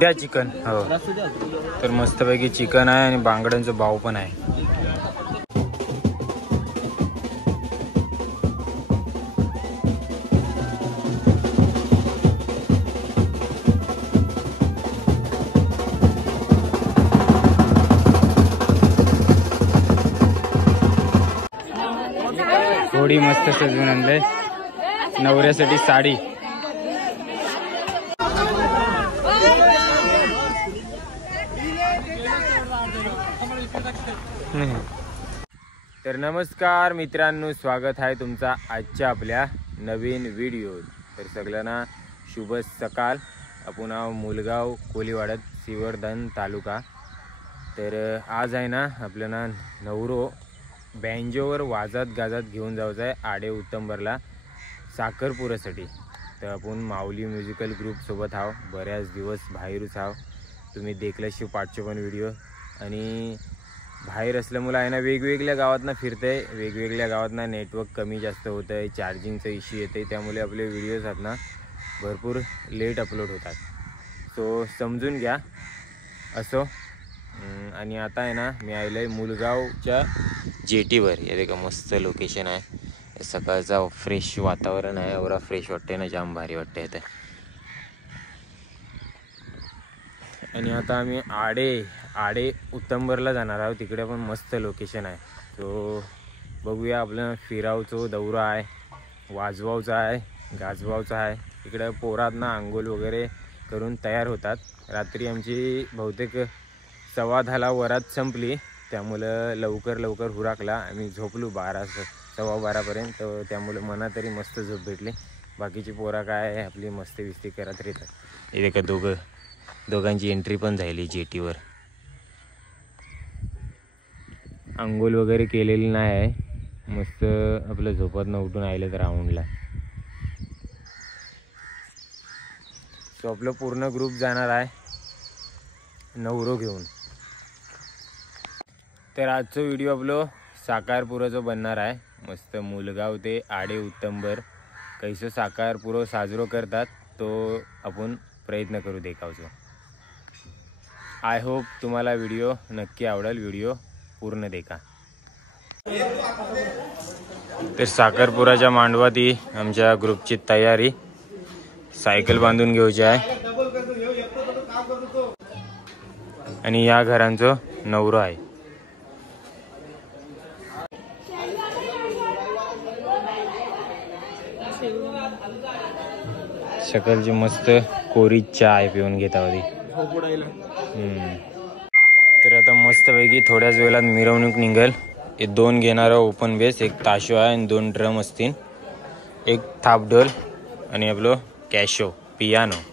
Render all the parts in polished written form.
द्या चिकन. हो तर मस्तपैकी चिकन आहे आणि बांगड्यांचा भाव पण आहे. थोडी मस्त सजवून आणले. नवऱ्यासाठी साडी. तर नमस्कार मित्रांनो, स्वागत आहे तुमचा आजच्या आपल्या नवीन व्हिडिओ. तर सगळ्यांना शुभ सकाळ. आपण मुलगाव कोलीवाडत श्रीवर्धन तालुका. तर आज आहे ना आपल्याला नवरो बँजोवर वाजत गाजत घेऊन जायचं आहे आडे उत्तंबरला साखरपुरासाठी. तर आपण माऊली म्युझिकल ग्रुपसोबत आहो. बऱ्याच दिवस बाहेरच आहो. तुम्ही देखल्याशिव पाठचे पण व्हिडिओ. आणि बाहेर असल्यामुळे आहे ना वेगवेगळ्या गावातना फिरते. वेगवेगळ्या गावातना नेटवर्क कमी जास्त होतं आहे, चार्जिंगचा इश्यू येते. त्यामुळे आपले व्हिडिओज आहेत ना भरपूर लेट अपलोड होतात. सो समजून घ्या असो. आणि आता आहे ना मी आलो आहे मुलगावच्या जेटीवर. हे देखा मस्त लोकेशन आहे. सकाळचा फ्रेश वातावरण आहे. एवढा फ्रेश वाटते ना, जाम भारी वाटते इथे. आणि आता आम्ही आडे उत्तंबरला जाणार आहोत. तिकडे पण मस्त लोकेशन आहे. तो बघूया. आपलं फिरावचं दौरा आहे, वाजवावचा आहे, गाजवावचा आहे. इकडे पोरातना आंघोळ वगैरे करून तयार होतात. रात्री आमची बहुतेक 10:15 वरात संपली. त्यामुळं लवकर हुराकला. आम्ही झोपलो 12-12:15पर्यंत. तर त्यामुळे मना तरी मस्त झोप भेटली. बाकीची पोरा काय आपली मस्ती बिस्ती करत राहतात. हे का दोघांची एंट्री पण झाली जेटीवर. आंघोळ वगैरे केलेली नाही आहे. मस्त आपलं झोपतनं उठून आलं तर राऊंडला. सो आपलं पूर्ण ग्रुप जाणार आहे नवरो घेऊन. तर आजचं व्हिडिओ आपलं साखरपुराचं बनणार आहे. मस्त मुलगाव ते आडे उत्तंबर कैसं साखरपुरा साजरो करतात तो आपण प्रयत्न करू देखावचं. आय होप तुम्हाला व्हिडिओ नक्की आवडेल. व्हिडिओ पूर्ण देखा. तर साखरपुराच्या मांडवात ही आमच्या ग्रुपची तयारी. सायकल बांधून घ्यायची आहे. आणि या घरांचं नवरो आहे. सकाळची मस्त कोरी चाय पिऊन घेता होती. तर आता मस्तपैकी थोड्याच वेळात मिरवणूक निघेल. हे 2 घेणारा ओपन बेस, एक ताशो आहे आणि 2 ड्रम असतील, एक थापढोल आणि आपलं कॅशो पियानो.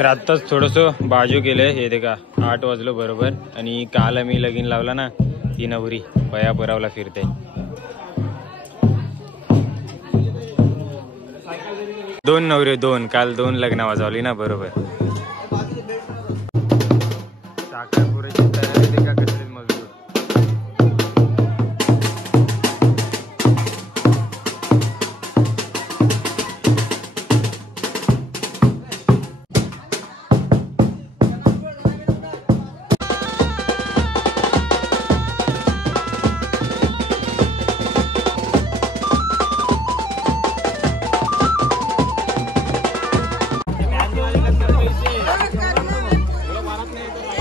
तर आत्ताच थोडंसं बाजू केलंय हे देखा 8 वाजलो बरोबर. आणि काल आम्ही लगीन लावला ना ती नवरी पया पुरावला फिरते. 2 नवरे 2 काल 2 लग्न वाजवली ना बरोबर. साखरपुऱ्याची तयारी देखा कसली मजबूत.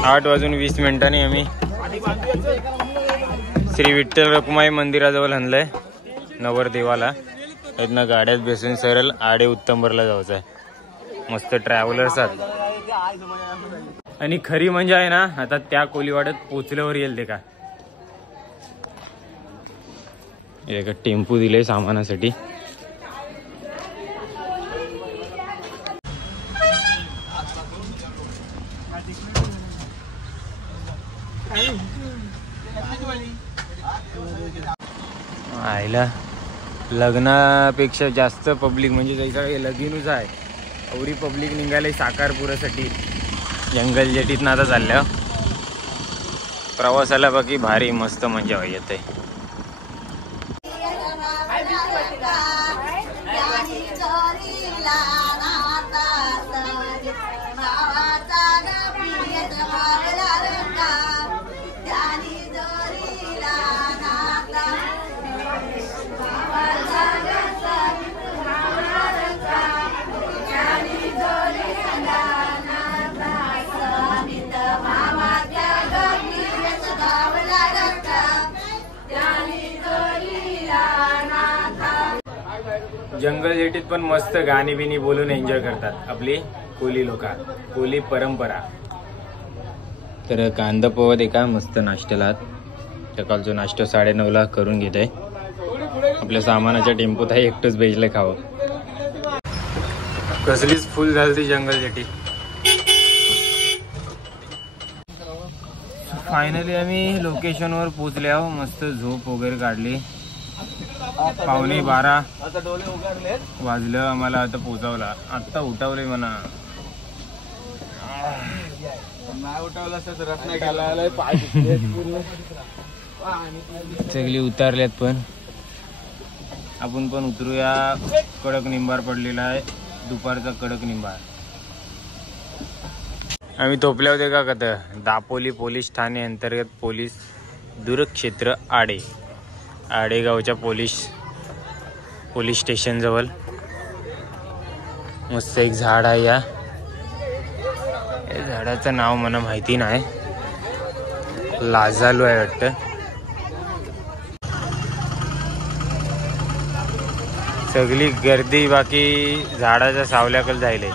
आठ वाजून 20 मिनिटांनी आम्ही श्री विठ्ठल रखुमाई मंदिराजवळ आणलंय नवरदेवाला. इथनं गाड्यात बसून सरळ आडे उत्तमबरला जायचं आहे. मस्त ट्रॅव्हलर्स आहेत. आणि खरी म्हणजे आहे ना आता त्या कोलीवाड्यात पोचल्यावर येईल ते का एक टेम्पो दिले सामानासाठी. आईला लग्नापेक्षा जास्त पब्लिक म्हणजे जैसा लगीनच आहे एवढी पब्लिक निघाली साखरपुऱ्यासाठी. जंगल जेटीतनं आता चालल्या प्रवासाला बाकी भारी मस्त मजा येते. जंगल जेटीत पण मस्त गाणी बिनी बोलून एन्जॉय करतात आपली कोली लोक, कोली परंपरा. तर कांदा पोहा दे का मस्त नाश्त्याला. सकाळचा नाश्ता 9:30ला करून घेत आहे. आपल्या सामानाच्या टेम्पोत आहे एकटंच बेजलं खावं. कसलीच फुल झाली ती जंगल जेटी. फायनली आम्ही लोकेशनवर पोहोचले आहो. मस्त झोप वगैरे काढली. 11:15 वाजलं आम्हाला आता पोचावला. आत्ता उठावले म्हणा. सगळी उतारल्यात पण आपण पण उतरूया. कडक निंबार पडलेला आहे दुपारचा कडक निंबार. आम्ही थोपले होते का दापोली पोलीस ठाणे अंतर्गत पोलीस दूरक्षेत्र आडेगावच्या पोलीस स्टेशन जवळ. मस्त एक झाड आहे. या झाडाचं नाव मला माहिती नाही. लाजालू आहे वाटतं. सगळी गर्दी बाकी झाडाच्या सावल्याकडे जायले.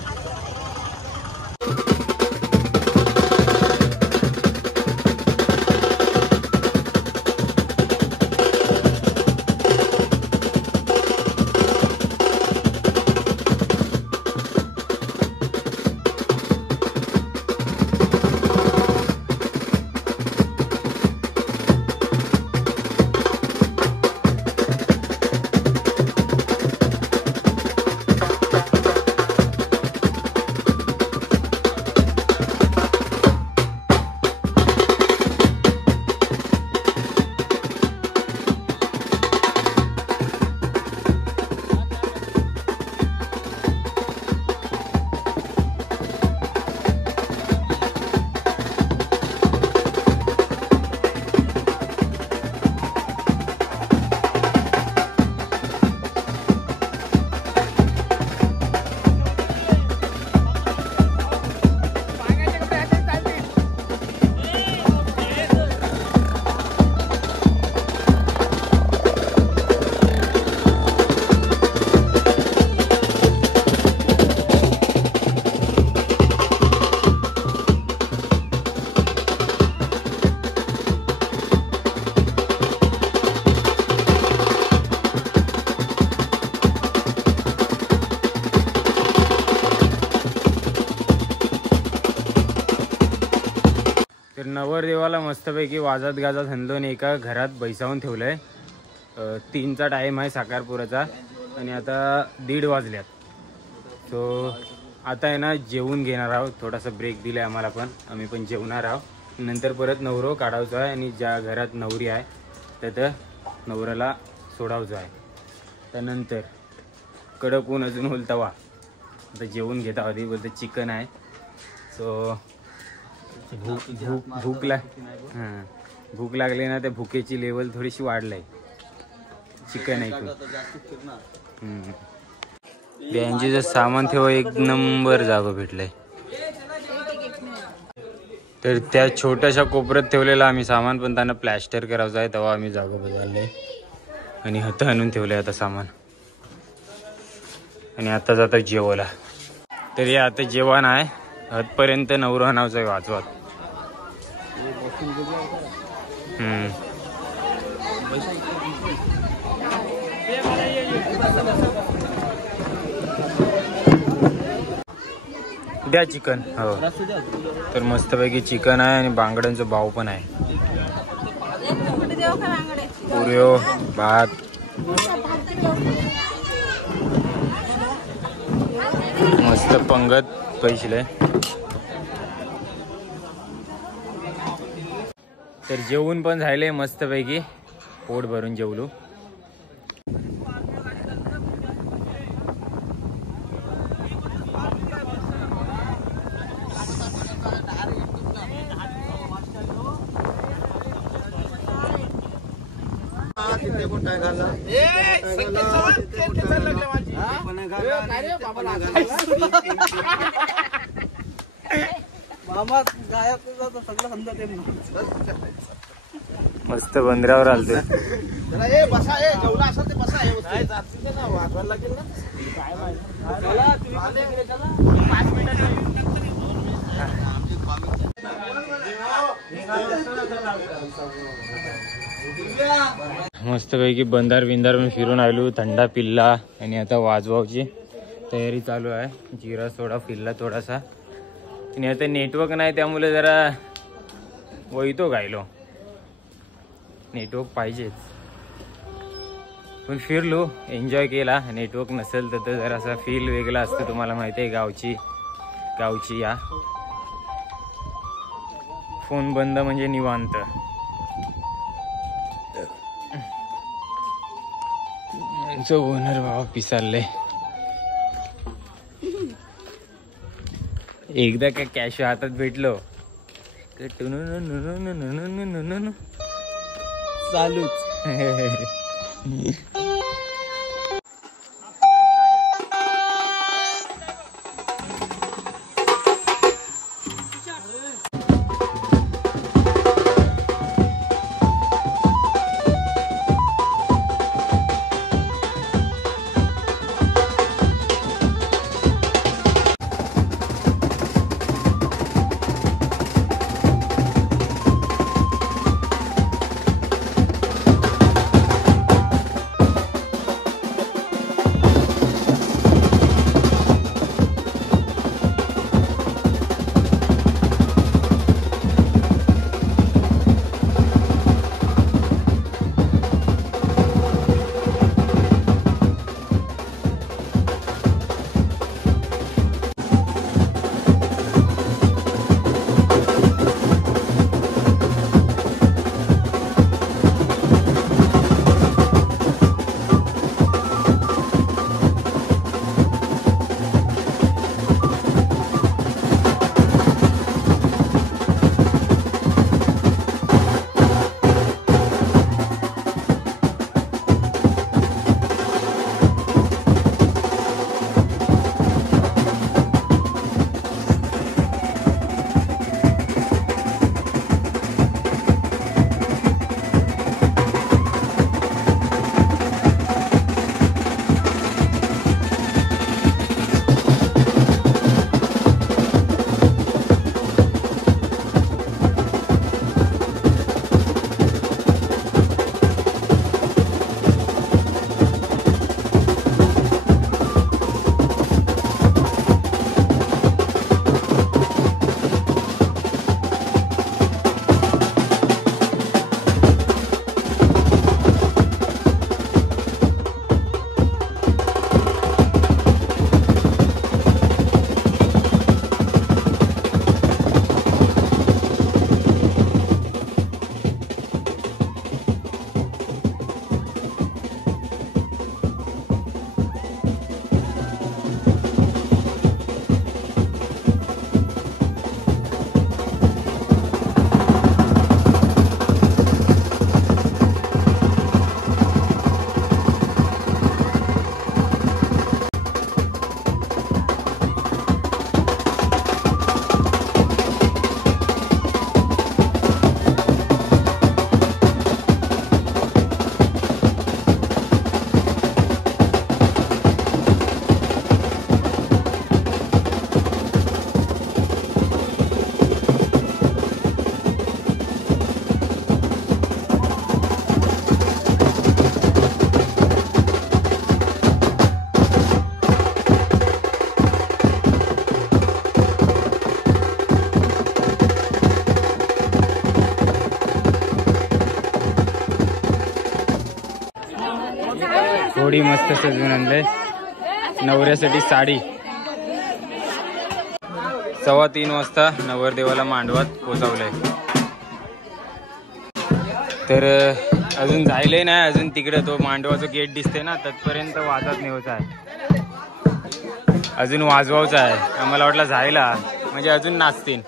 नवरदेवाला मस्तपैकी वाजत गाजत हणलो आणि एका घरात बैसावून ठेवलं आहे. 3चा टाईम आहे साखरपुराचा आणि आता 1:30 वाजल्यात. सो आता आहे ना जेवून घेणार आहोत. थोडासा ब्रेक दिला आहे आम्हाला पण, आम्ही पण जेवणार आहोत. नंतर परत नवरो काढायचा आहे आणि ज्या घरात नवरी आहे तिथं नवऱ्याला सोडायचं आहे. त्यानंतर कडक ऊन अजून होलतवा. आता जेवून घेता आधी बोलतं चिकन आहे. सो भूक लागली ना, त्या भुकेची लेवल थोडीशी वाढली आहे. चिकन आहे त्यांचे सामान ठेवा एक नंबर जागा भेटलंय. तर त्या छोट्याशा कोपऱ्यात ठेवलेला आम्ही सामान, पण त्यांना प्लॅस्टर करायचं आहे तेव्हा आम्ही जागा बदलले आणि हात आणून ठेवलंय आता सामान. आणि आता जातं जेवायला. तर हे आता जेवण आहे. हदपर्यंत नवरा नावचं आहे वाचवत. द्या चिकन. हो तर मस्तपैकी चिकन आहे आणि बांगड्यांचा भाव पण आहे. पुऱ्यो भात मस्त पंगत पैसे. तर जेवून पण झाले मस्तपैकी, पोट भरून जेवलो. मस्त बंदरावर आलतो. मस्तपैकी बंदार बिंदार फिरून आलो, थंडा पिल्ला आणि आता वाजवायची तयारी चालू आहे. जिरा सोडा पिल्ला थोडासा आणि आता नेटवर्क नाही त्यामुळे जरा वैतो गायलो. नेटवर्क पाहिजेच पण फिरलो, एन्जॉय केला. नेटवर्क नसेल तर जरासा फील वेगळा असतो. तुम्हाला माहिती आहे गावची या फोन बंद म्हणजे निवांत. ओनर बाबा पिसालले. एकदा काय कॅश हातात भेटलो चालूच. घोडी मस्त सजवून आणले, नवऱ्यासाठी साडी. 3:15 वाजता नवरदेवाला मांडवात पोचवलंय. तर अजून जायलंय नाही, अजून तिकडे तो मांडवाचा गेट दिसते ना, तिथपर्यंत वाजत नेवचा आहे, अजून वाजवायचा आहे. आम्हाला वाटलं जायला म्हणजे अजून नाचतील.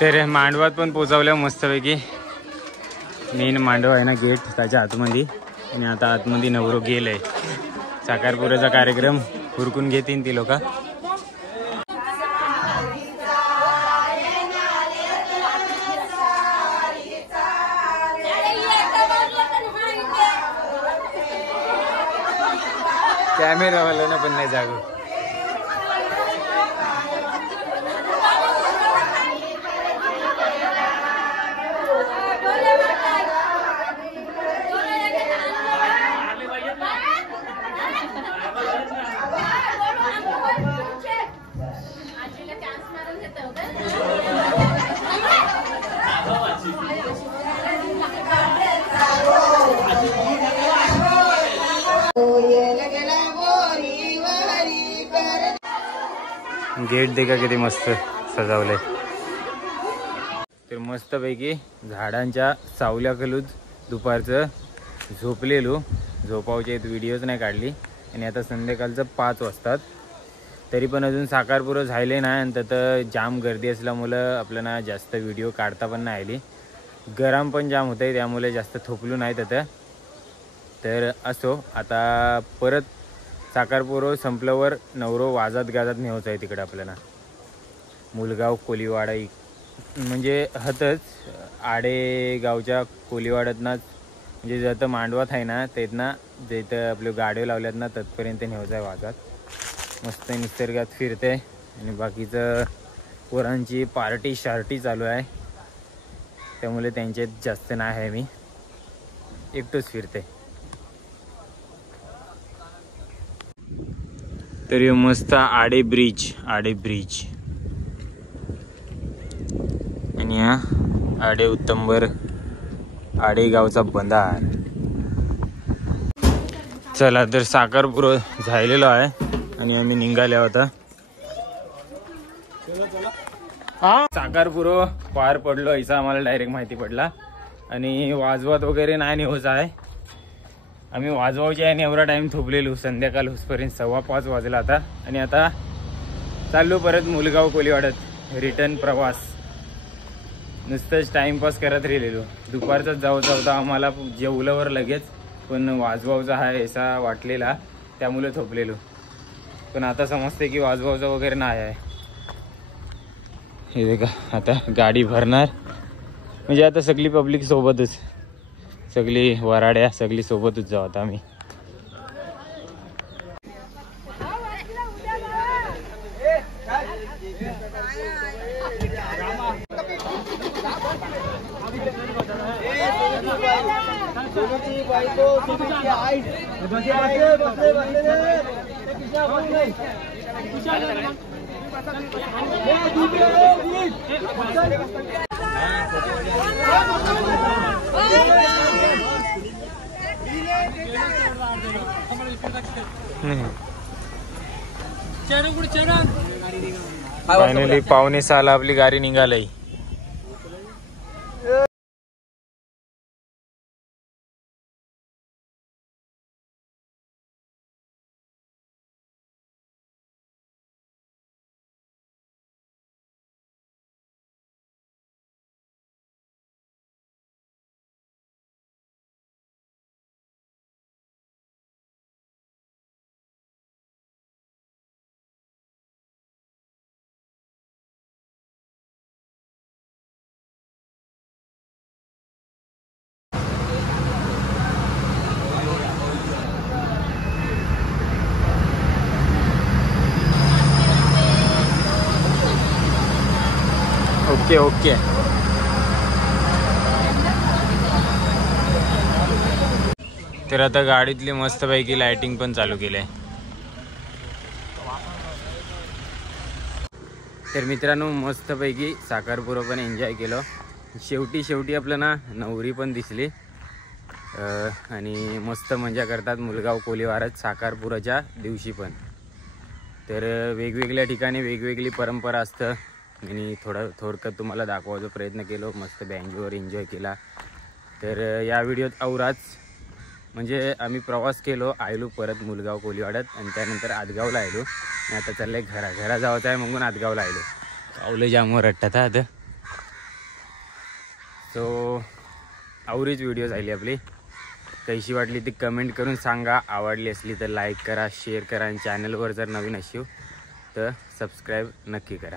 तर मांडवात पण पोचवल्या मस्तपैकी. मेन मांडव आहे ना गेट त्याच्या आतमध्ये, आणि आता आतमध्ये नवरो गेलंय. साखरपुड्याचा कार्यक्रम हुरकून घेतील ती लोक. कॅमेरावाल्यानं पण नाही जागो. गेट देखा किती मस्त सजावलंय. तर मस्तपैकी झाडांच्या सावल्याखालूच दुपारचं झोपलेलो. झोपावच्या व्हिडिओज नाही काढली, आणि आता संध्याकाळचं 5 वाजतात. तरी पण अजून साखरपुडा झाले नाही, आणि तिथं जाम गर्दी असल्यामुळं आपल्याला जास्त व्हिडिओ काढता पण नाही आली. गरम पण जाम होतं आहे, त्यामुळे जास्त थोपलो नाही तिथं. तर असो, आता परत साखरपुडा संपल्यावर नवरो वाजत गाजत नेवचं आहे तिकडे आपल्याला. मुलगाव कोलीवाडा म्हणजे हतच आडेगावच्या कोलीवाड्यातनाच, म्हणजे जर मांडवात आहे ना तिथनं, जिथं आपल्या गाड्या लावल्यात ना तिथपर्यंत नेवचं आहे वाजत. मस्त निसर्गात फिरते, आणि बाकीचं पोरांची पार्टी शार्टी चालू आहे, त्यामुळे त्यांच्यात जास्त नाही आहे. मी एकटोच फिरते. तरी मस्त आडे ब्रिज आणि हा आडे उत्तंबर आडेगावचा बंधार. चला, तर साखरपुडा झालेलो आहे आणि आम्ही निघाले होता. साखरपुडा पार पडलो याचा आम्हाला डायरेक्ट माहिती पडला, आणि वाजवत वगैरे नाही निघायचं आहे. आम्ही वाजवायचे आणि एवढा टाइम थोपलेलो, संध्याकाळ होसपर्यंत 5:15 वाजला आता. आणि आता चाललो परत मुलगाव कोलीवाड्यात रिटर्न प्रवास. नुसतंच टाइमपास करत राहिलेलो. दुपारचाच जाऊचा होता आम्हाला, जेवल्यावर लगेच, पण वाजवायचा हा ऐसा वाटलेला, त्यामुळे थोपलेलो. पण आता समजते की वाजवायचा वगैरे नाही आहे. हे देखा, आता गाडी भरणार, म्हणजे आता सगळी पब्लिक सोबतच, सगळी वराड्या सगळी सोबतच जाऊ आता आम्ही. फायनली 5:45 आपली गाडी निघाली. Okay okay. तर आता गाडीतली मस्तपैकी लाइटिंग पण चालू केली आहे. तर मित्रांनो, मस्तपैकी साखरपुडा पण एन्जॉय केलं. शेवटी आपलं ना नवरी पण दिसली आणि मस्त मजा करतात मुलगाव कोलीवारात साखरपुराच्या दिवशी पण. तर वेगवेगळ्या ठिकाणी वेगवेगळी परंपरा असतं आणि थोडक्यात तुम्हाला दाखवायचा प्रयत्न केलो. मस्त बँजोवर एन्जॉय केला. तर या व्हिडिओत औराच म्हणजे आम्ही प्रवास केलो, आयलो परत मुलगाव कोलीवाड्यात आणि त्यानंतर आदगावला आलो आणि आता चाललंय घरा जायचं आहे म्हणून आदगावला आलो. पावलं जामवर रट्टात आता. सो आवरीच व्हिडिओ झाली आपली. कशी वाटली ती कमेंट करून सांगा. आवडली असली तर लाईक करा, शेअर करा आणि चॅनलवर जर नवीन असाल तर सबस्क्राईब नक्की करा.